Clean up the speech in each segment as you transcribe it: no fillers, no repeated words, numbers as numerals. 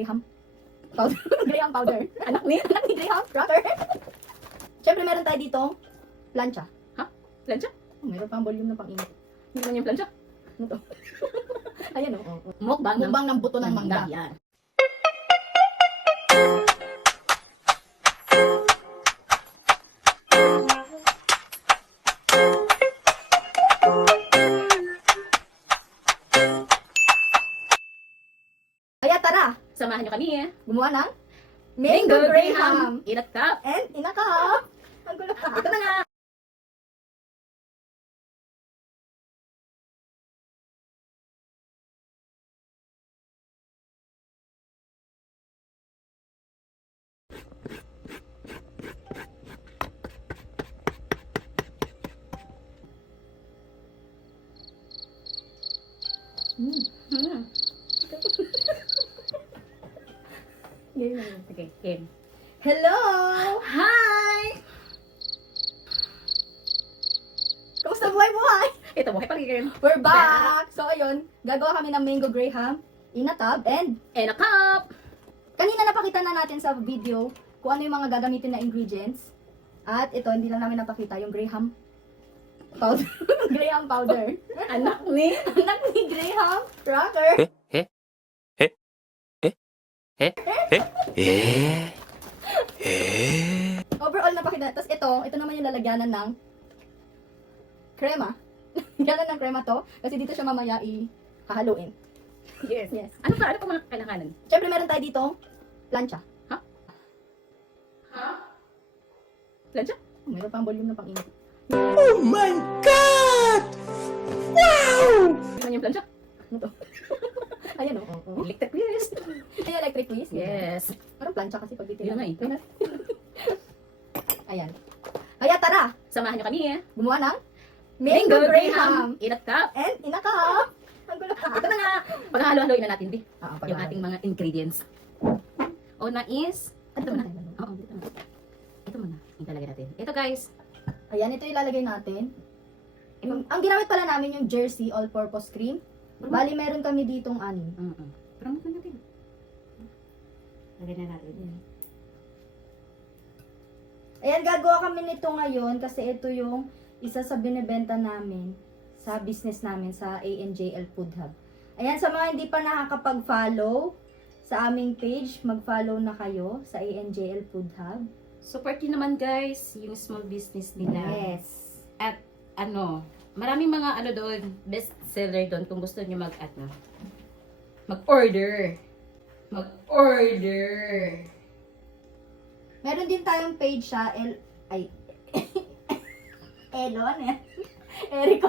Graham powder. Graham powder. Anak ni Graham cracker. Siyempre meron tayo ditong plancha. Ha? Plancha? Oh, meron pang volume na pang-init. Hindi naman yung plancha. Ano to? Ayan o. Mukbang ng buto ng mangga. Yan. Kaya tara, Samahan nyo kami gumawa ng Mango Graham in a cup. and inaka. Ang gulo. Ito na nga. Hmm. Okay, game. Hello! Hi! Kamusta buhay-buhay? Ito, buhay pa rin. We're back! So ayun, gagawa kami ng Mango Graham in a tub and In a cup. kanina napakita na natin sa video kung ano yung mga gagamitin na ingredients. At ito, hindi lang namin napakita yung Graham powder. Graham powder. Anak ni. Anak ni Graham cracker. Overall napakita. Tapos ito naman yung lalagyanan ng krema. Lalagyanan ng krema to. Kasi dito siya mamaya hahaluin. Yes. Yes. Ano pa mga kailanganan? Siyempre meron tayo ditong plancha. Ha? Plancha? Oh, meron pang volume na pang-init. Oh my God! Wow! Hindi naman yung plancha. Ano to? Ayan o. Electric twist. Ayan, electric twist. Yes. Parang plancha kasi pag Yun na eh. Ayan. Kaya tara, Samahan nyo kami gumawa ng Mango Graham in a cup. and inaka. Ang gulo. Ito na nga. Paghahalo-haloin na natin, di. Ah, Yung ating mga ingredients. Una is, ito muna. Oo, ito muna. Ito muna. Yung ilalagay natin. Ito guys. Ayan, ito ilalagay natin. Ang ginamit pala namin yung Jersey All-Purpose Cream. Bali, meron kami ditong anim. Promote na natin. Lagay na natin. Ayan, gagawa kami nito ngayon kasi ito yung isa sa binibenta namin sa business namin sa ANJL Food Hub. Ayan, sa mga hindi pa nakakapag-follow sa aming page, mag-follow na kayo sa ANJL Food Hub. Support nyo naman guys, yung small business nila. Yes. At maraming mga doon, best seller doon kung gusto nyo mag-order. Mag-order. Meron din tayong page sa Elo, ano yan? Eric.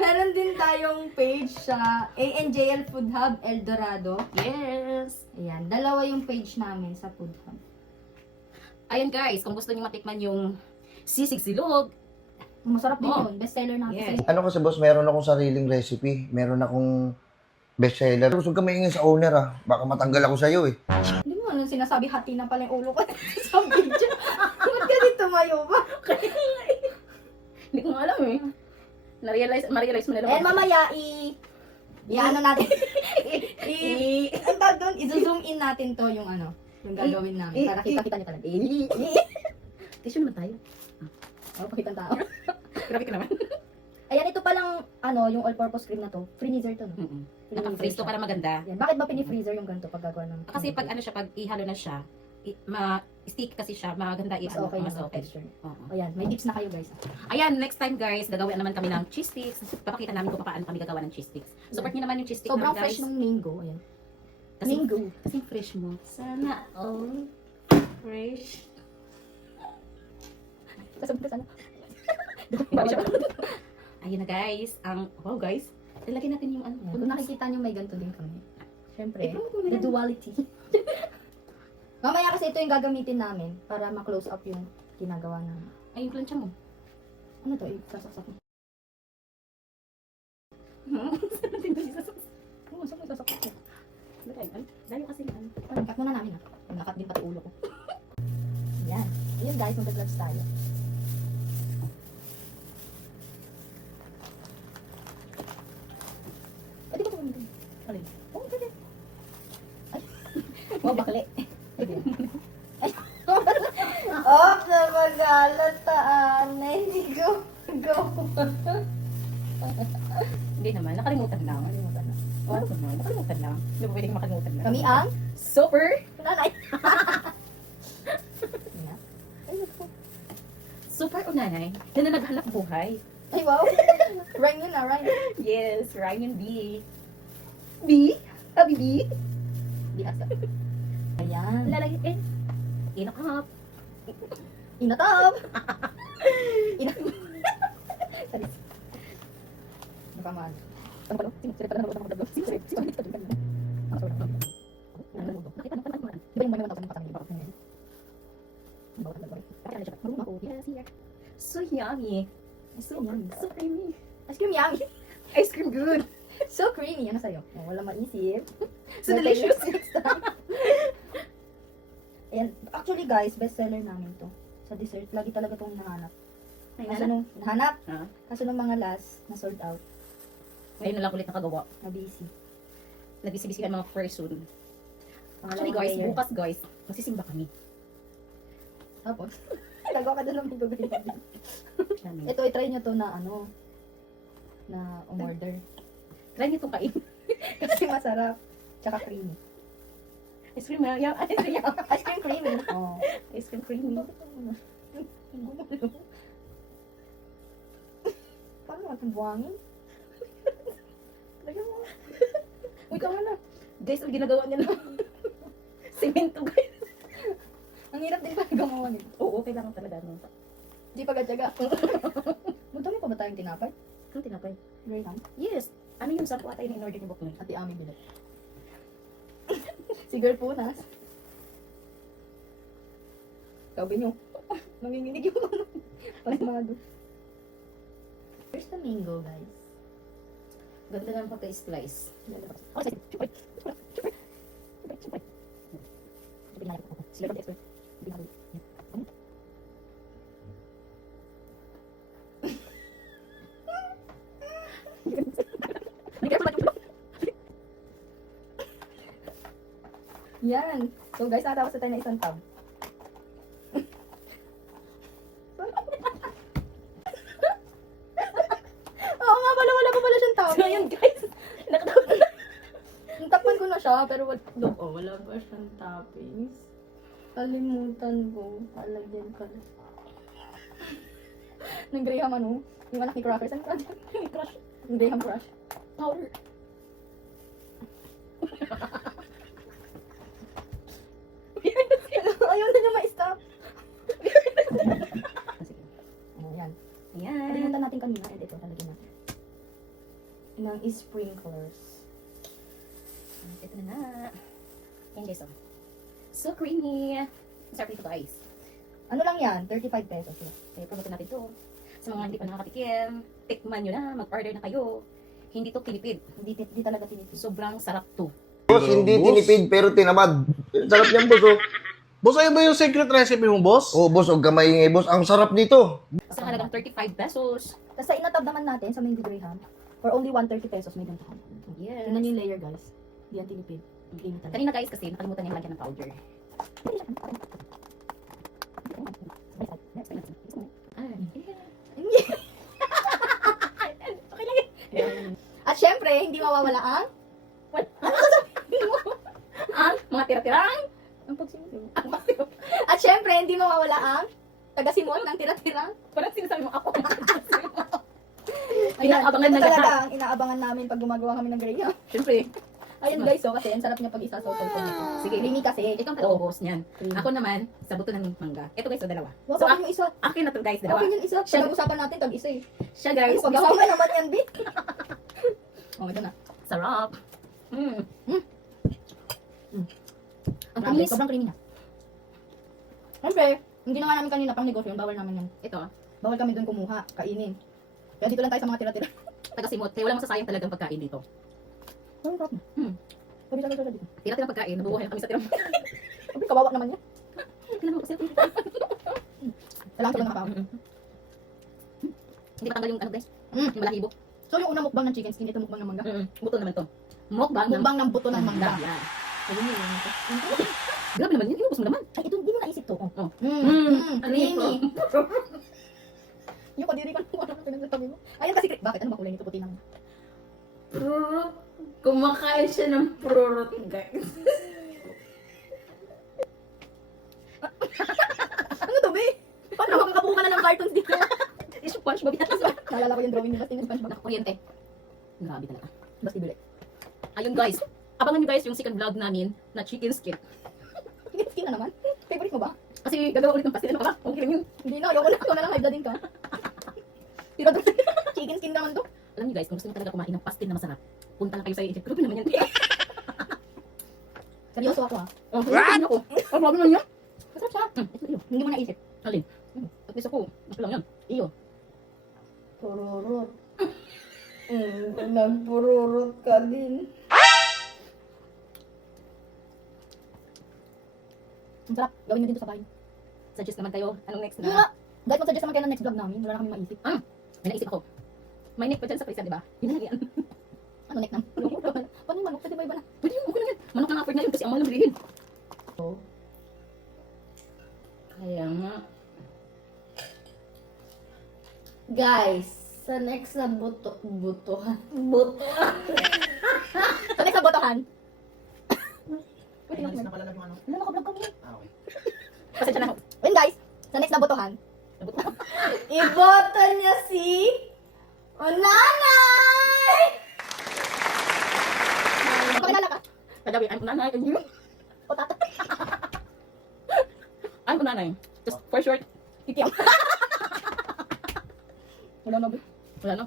Meron din tayong page sa ANJL Food Hub El Dorado. Yes. Ayan, dalawa yung page namin sa Food Hub. Ayan guys, kung gusto nyo matikman yung sisig silog, Masarap din Oh. yun. Bestseller natin. Yes. Ano kasi boss, meron akong sariling recipe. Meron akong bestseller. Huwag ka maingay sa owner Baka matanggal ako sa'yo eh. Hindi mo anong sinasabi, hati na pala yung ulo ko sa video. Ba't ka din tumayo ba? hindi ko nga alam eh. Ma-realize mo na lang. And mamaya, ano natin? Ang tawag doon, i-zoom in natin to yung yung gagawin namin. Para kita-kita nyo talaga. Tissue naman tayo. Pakitang tao. Grabe ka naman. Ayan, ito palang, yung all-purpose cream na to. Freezer to, no? Naka-freeze to para maganda. Yan. Bakit ba pinifreezer yung ganito pag gagawa ng... Kasi pag pag ihalo na siya, ma-stick kasi siya, maganda Mas okay mas yung okay. texture. Oo. Ayan, may tips na kayo guys. Ayan, next time guys, gagawin naman kami ng cheese sticks. Papakita namin kung paano kami gagawa ng cheese sticks. Support niyo naman yung cheese stick Sobrang namin, guys. fresh nung mango. Ayan. Kasi, Mango. kasi fresh mo. Sana all fresh. Kasabot ka sana. Ayun na guys, wow guys, lalagyan natin yung Kung nakikita nyo, may ganito din kami. Siyempre, promote mo na the yan. duality. Mamaya kasi ito yung gagamitin namin para ma-close up yung ginagawa namin. Ay, yung plancha mo. Ano to? Sasaksak mo. Oo, saan mo sasaksak mo? Dahil kasi Cut muna namin Nakat din pati ulo ko. Yan. Ayun guys, mag-gloves tayo. Pwede ko ito gamitin. alin? Oo, pwede. Go. Hindi naman, nakalimutan lang. Nakalimutan lang. Oh, ano naman, nakalimutan lang. Hindi ba pwedeng makalimutan lang? Kami ang Super! nanay. Super unanay na naghanap buhay. Ay, wow. Rhyme yun ah, rhyme. Yes, Ryan B. B? Sabi B? Biasa. Ayan. Lalagay eh. Inakap. Inatab. Inatab. Sorry. Nakaman. Ano ba? Sino? Sino pa lang nanonood ng vlog? Sino? Sino? Sino? Sino? Nakita ng panaman. Di ba yung mga natapos ng patang iba? Marunong ako. Yes, here. So yummy. So yummy. So creamy. Ice cream yummy. Ice cream good. So creamy. Ano sa'yo? Oh, wala maisip. So delicious. Next time. Ayan. Actually guys, bestseller namin to. Sa dessert. Lagi talaga itong nahanap. Kaso nung nahanap, Ah, kaso nung mga last, na sold out. ngayon na lang ulit nakagawa. Na busy. Nabisi-bisi ang mga person. Actually Pangalawang guys, layer. bukas guys, magsisimba kami. Tapos, nagawa ka doon ng bibigay. Namin. Ito, i-try nyo to na ano, na umorder. Try niyo itong kain. Kasi masarap. Tsaka creamy. Ice cream na. Yeah, ice cream. Ice cream creamy. Oh. Ice cream creamy. Paano natin buwangin? Lagyan mo. Uy, ka na. Guys, ang ginagawa niya lang. Semento guys. Ang hirap din pala gumawa nito. Oo, kailangan talaga nun. Di pa gatyaga. Madami pa ba tayong tinapay? Anong tinapay? Graham? Yes. Ano yung sampu ata yung in-order ni Boknoy? Ati Ami bilat. Sigur punas. Sabi nyo. Nanginginig yung ano. Pasmado. Here's the mango, guys. Ganda ng pagka-slice. Oh, sige. Chupay. Chupay. Chupay. Chupay. Chupay. Chupay na ako. Sila ka expert. Chupay na ako. Yan. So guys, natapos na tayo ng isang tab. Oo nga pala, wala pa pala siyang tab. So yun guys. Nakatapos na. Natakpan ko na siya, pero wala pa siyang toppings. Kalimutan ko. Palagyan pala. Ng Graham ano? Yung anak ni Crackers. Ano ka? Ni Crush. Yung Graham Crush. Powder. Ayaw na niya ma-stop. Oh, yan. Ayan. Kalimutan natin kanina. And ito, talagyan natin. Ng sprinklers. Ito na nga. Yan guys, oh. So creamy. Sarap nito guys. Ano lang yan? 35 pesos. Yan. Kaya promote natin to. Sa mga hindi pa nakakatikim, tikman nyo na, mag-order na kayo. Hindi to tinipid. Hindi talaga tinipid. Sobrang sarap to. Boss, hindi tinipid pero tinamad. Sarap yan, boss, oh. Boss, ayun ba yung secret recipe mo, boss? Oh, boss, huwag ka maingay, boss. Ang sarap nito. Sa halagang 35 pesos. Tapos sa inatab naman natin, sa Mandy Graham, for only 130 pesos, may ganito. Yes. Tingnan nyo yung layer, guys. Hindi yan tinipid. Creamy talaga. Kanina guys kasi nakalimutan niya lagyan ng powder. Okay lang yun. At syempre, hindi mawawala ang... Ang mga tira-tirang. Ang pagsimula. At syempre, hindi mawawala ang taga-simot ng tira-tira. Parang sinasabi mo ako. Ayan, Inaabangan ito na talaga lahat. ang inaabangan namin pag gumagawa kami ng Graham. Siyempre. Ayun guys, so kasi ang sarap niya pag isasaw ko nito. Sige. Creamy kasi. Ikaw ang palaubos niyan. Creamy. Ako naman, sa buto ng mangga. Ito guys, so dalawa. Wag So, yung isa. akin na to guys, dalawa. Okay yung isa. Siya- Pag-usapan natin, tag-isa eh. Siya guys, Ano, pag-ahama naman yan, B. Oh, ito na. sarap. Ang Grabe, tamis. sobrang creamy na. Siyempre, hindi na nga namin kanina pang negosyo, bawal namin yan. Ito, Bawal kami doon kumuha, kainin. Kaya dito lang tayo sa mga tira-tira. taga-simot. Kaya walang masasayang talagang pagkain dito. Ang sarap na. Sabi sa dito. Tira-tirang pagkain, nabubuhay na kami sa tirang. Sabi, kawawa naman yan. Kailangan mo kasi. Kailangan sila nakakawa. Hindi patanggal yung ano guys, Mm. yung balahibo. So yung unang mukbang ng chicken skin, ito mukbang ng mangga. Buto naman to. Mukbang ng Mukbang ng buto ng mangga. Yan. Ayun yun. Grabe naman yun, inubos mo naman. Ay, ito, hindi mo naisip to. Oh. Creamy. Ano yun? Yung kadiri ka nung ano pinagsasabi mo. Ayan kasi, bakit? Ano bang kulay nito? Puti lang. Prurut. Kumakain siya ng prurut, guys. Ano to, be? Paano makakabuka na ng cartoons dito? SpongeBob yan. Naalala ko yung drawing ni Basti ng SpongeBob. Nakakuryente. Grabe talaga. Basti bili. Ayun guys. Abangan nyo guys yung second vlog namin na chicken skin. Hindi, skin na naman. Favorite mo ba? Kasi gagawa ulit ng pastil. Ano ka ba? Okay lang yun. Hindi na, ayoko na. Ikaw na lang, high bloodin ka. Tira to. Chicken skin naman to. Alam niyo guys, kung gusto niyo talaga kumain ng pastil na masarap, punta lang kayo sa Egypt. Grabe naman yan. Seryoso ako ha. Oh, what? Ako. Oh, grabe naman yan. Masarap siya. Ito iyo. Hindi mo naisip. Alin? At least ako. Ito lang yan. Iyo. Pururut. Nagpururut ka din. Ang sarap. Gawin nyo din to sa bahay. Suggest naman kayo. Anong next Nga! na? Guys, mag-suggest naman kayo ng next vlog namin. Wala na kami maisip. May naisip ako. May neck pa dyan sa prisa, di ba? Pinalagyan. Ano next na? Paano yung manok? Pwede ba iba na? Pwede yun. Okay lang yan. Manok na afford na yun kasi ang mahal ng bilihin. Oo. Kaya nga. Guys, sa next na butuhan. Sa next na butuhan. Pwede na pala nag-ano. Wala, naka-vlog kami. Pasensya na ako. Ayun guys, sa next na butuhan. Iboto niya si Nanay! Pakilala ka. Kadawi, I'm unanay. And you? O tata. I'm unanay. Just for short. Kikiam. Wala na ba? Wala na.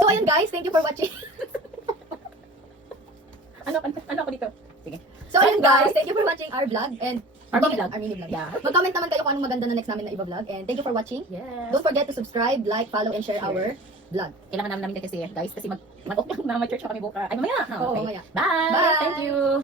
So ayun guys, thank you for watching. Ano ako dito? Sige. So ayun guys, thank you for watching our vlog and Our mini vlog. Our mini vlog. Yeah. Mag-comment naman kayo kung anong maganda na next namin na iba vlog and thank you for watching. Yes. Don't forget to subscribe, like, follow, and share our vlog. Kailangan namin kasi guys kasi mag-open na mag-church pa kami bukas. Ay mamaya. Oo, mamaya. Bye. Bye. Thank you.